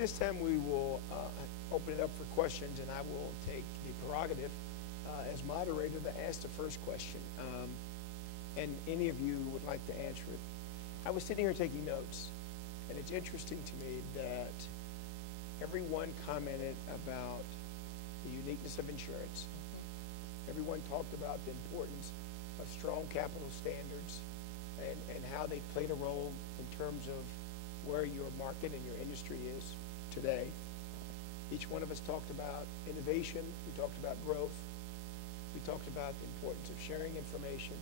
this time we will open it up for questions, and I will take the prerogative as moderator to ask the first question. And any of you would like to answer it. I was sitting here taking notes, and it's interesting to me that everyone commented about the uniqueness of insurance. Everyone talked about the importance of strong capital standards and how they played a role in terms of where your market and your industry is today. Each one of us talked about innovation. We talked about growth. We talked about the importance of sharing information.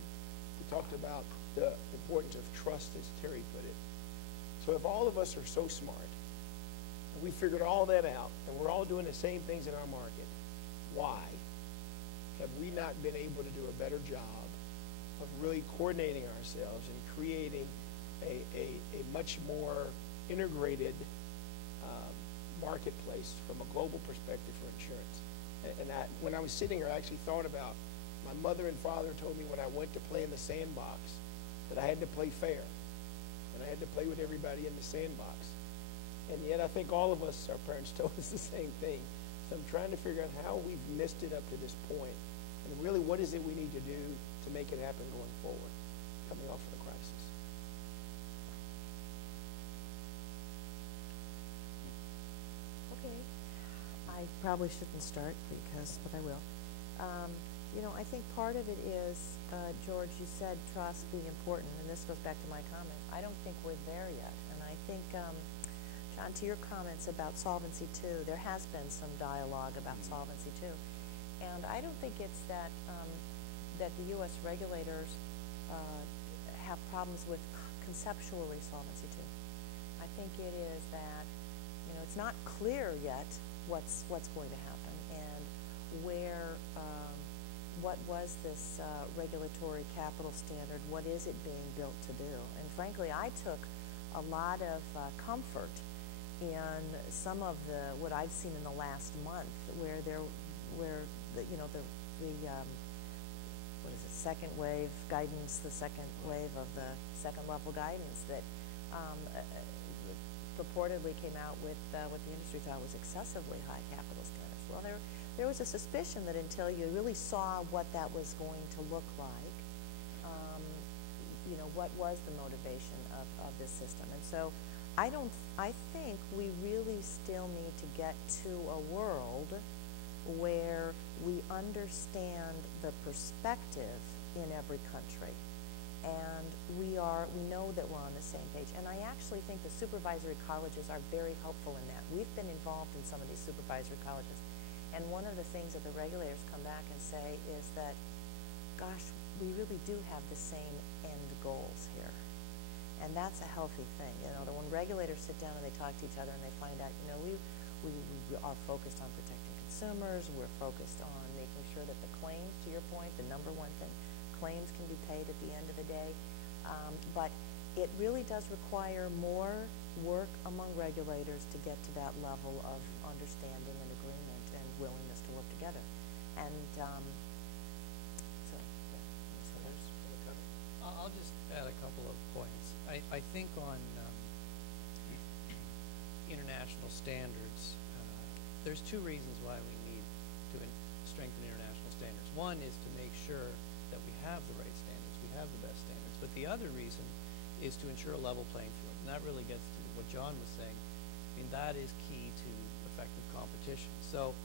We talked about the importance of trust, as Terry put it. So if all of us are so smart, and we figured all that out, and we're all doing the same things in our market, why have we not been able to do a better job of really coordinating ourselves and creating a much more integrated marketplace from a global perspective for insurance? And when I was sitting here, I actually thought about my mother and father told me when I went to play in the sandbox that I had to play fair, and I had to play with everybody in the sandbox. And yet I think all of us, our parents told us the same thing. So I'm trying to figure out how we've missed it up to this point, and really what is it we need to do to make it happen going forward, coming off of the crisis. Okay. I probably shouldn't start but I will. I think part of it is, George, you said trust being important, and this goes back to my comment. I don't think we're there yet. And I think, John, to your comments about Solvency II, there has been some dialogue about Solvency II. And I don't think it's that that the U.S. regulators have problems with conceptually Solvency II. I think it is that, it's not clear yet what's going to happen and where, what was this regulatory capital standard, what is it being built to do? And frankly, I took a lot of comfort in some of what I've seen in the last month, where what is it, second wave guidance, the second wave of the second level guidance that purportedly came out with what the industry thought was excessively high capital standards. Well, there was a suspicion that until you really saw what that was going to look like, what was the motivation of this system. And so I think we really still need to get to a world where we understand the perspective in every country, and we know that we're on the same page. And I actually think the supervisory colleges are very helpful in that. We've been involved in some of these supervisory colleges, and one of the things that the regulators come back and say is that, gosh, we really do have the same end goals here. And that's a healthy thing, that when regulators sit down and they talk to each other and they find out, we are focused on protecting consumers, we're focused on making sure that the claims, to your point, the number one thing, claims can be paid at the end of the day. But it really does require more work among regulators to get to that level of understanding and agreement and willingness to work together. And I'll just add a couple of points. I think on international standards, there's two reasons why we need to strengthen international standards. One is to make sure that we have the right standards, we have the best standards. But the other reason is to ensure a level playing field. And that really gets to what John was saying. I mean, that is key to effective competition. So,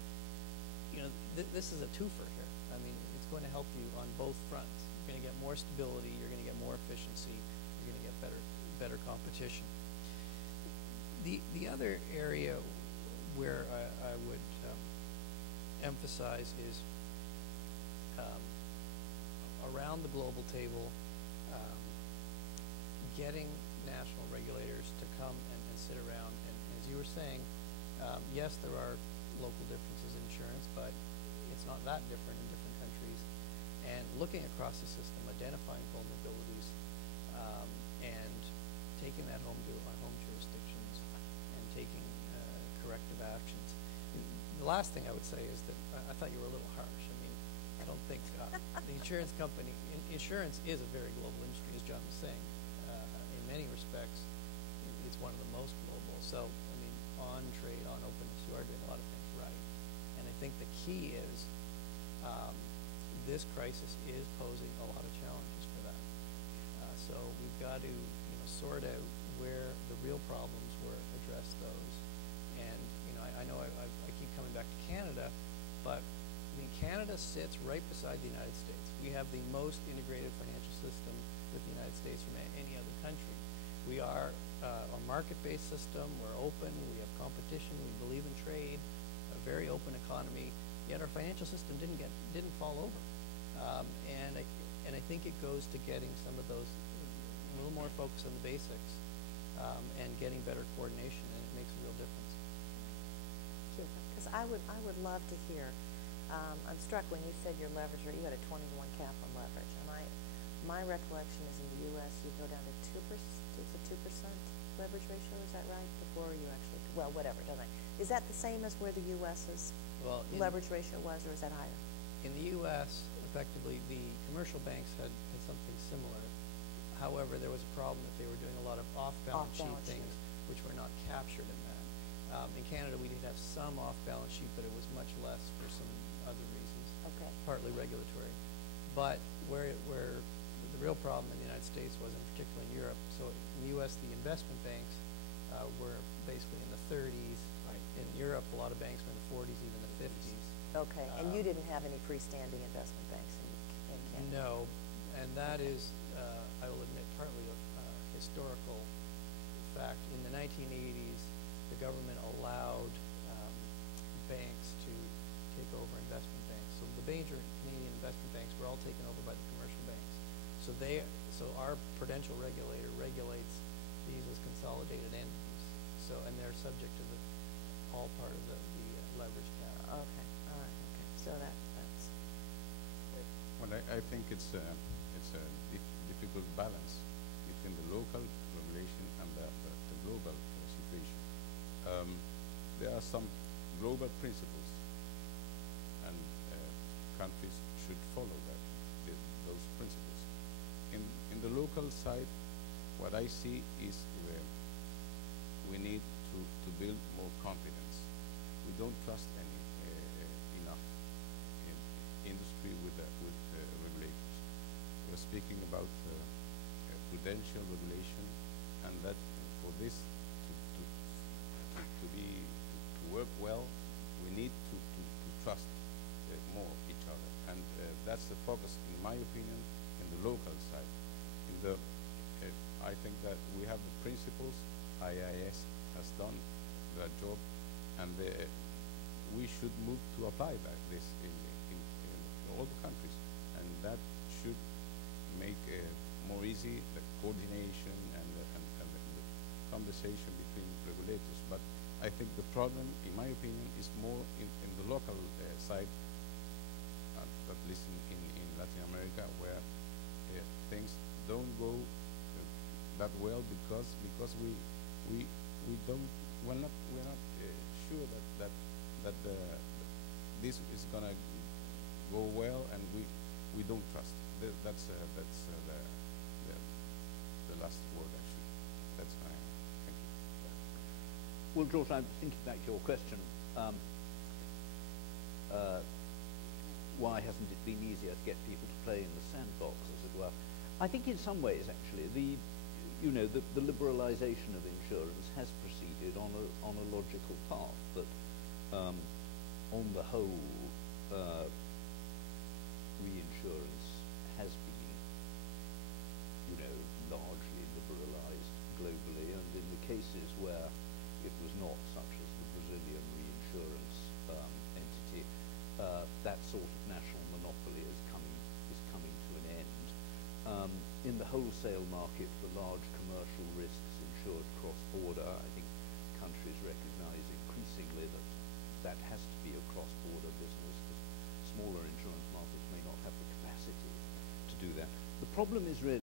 this is a twofer here. I mean, it's going to help you on both fronts. You're going to get more stability, you're going to get more efficiency, you're going to get better competition. The other area where I would emphasize is around the global table, getting national regulators to come and sit around. And as you were saying, yes, there are local differences in insurance, but it's not that different in different countries. And looking across the system, identifying vulnerabilities, and taking that home to our home jurisdictions and taking corrective actions. And the last thing I would say is that I thought you were a little harsh. I mean, I don't think the insurance insurance is a very global industry, as John was saying. In many respects, it's one of the most global. So, I mean, on on trade, on openness, you are doing a lot of things right. And I think the key is this crisis is posing a lot of challenges for that. So we've got to sort out where the real problems were, address those. And I know I keep coming back to Canada, but I mean, Canada sits right beside the United States. We have the most integrated financial system with the United States from any other country. We are a market-based system. We're open. We have competition. We believe in trade. A very open economy. Yet our financial system didn't fall over. And I think it goes to getting some of those a little more focus on the basics and getting better coordination, and it makes a real difference. Because I would love to hear. I'm struck when you said your leverage rate. You had a 20-to-1 cap on leverage, and my recollection is in the U.S. you go down to 2%. It's a 2% leverage ratio. Is that right? Before you actually, well, whatever, doesn't it? Is that the same as where the U.S.'s leverage ratio was, or is that higher? In the U.S., effectively, the commercial banks had something similar. However, there was a problem that they were doing a lot of off-balance sheet things, which were not captured in that. In Canada, we did have some off-balance sheet, but it was much less for some other reasons, partly regulatory. But where the real problem in the United States was, and particularly in Europe, so in the U.S., the investment banks were basically in the 30s. Right. In Europe, a lot of banks were in the 40s, even the 50s. Okay, and you didn't have any freestanding investment banks in Canada? No, and that is, I will admit, partly a historical fact. In the 1980s, the government allowed banks to take over investment banks. So the major Canadian investment banks were all taken over by the commercial banks. So our prudential regulator regulates these as consolidated entities. So, and they're subject to all part of the leverage cap. Okay, all right, okay. So that's. Well, I think it's a difficult balance between the local regulation and the global situation. There are some global principles, and countries should follow those principles. In the local side, what I see is where we need to build more confidence. We don't trust enough in industry with regulators. We're speaking about prudential regulation, and that for this to work well, we need to trust more each other, and that's the focus, in my opinion, in the local side. I think that we have the principles. IIS has done that job, and we should move to apply this in all the countries, and that should make more easy the coordination and the conversation between regulators. But I think the problem, in my opinion, is more in the local side, at least in Latin America, where things don't go that well because we're not sure that this is gonna go well, and we don't trust. That's the last word, actually. That's fine. Thank you. Well, George, I'm thinking back to your question. Why hasn't it been easier to get people to play in the sandbox, as it were? I think in some ways, actually, the liberalization of insurance has proceeded on a logical path. That, on the whole, reinsurance has been, largely liberalized globally, and in the cases where it was not, such as the Brazilian reinsurance entity, that sort of national monopoly is coming to an end. In the wholesale market for large commercial risks insured cross-border, I think countries recognize increasingly that has to be a cross-border business, because smaller insurance markets may not have the capacity to do that. The problem is really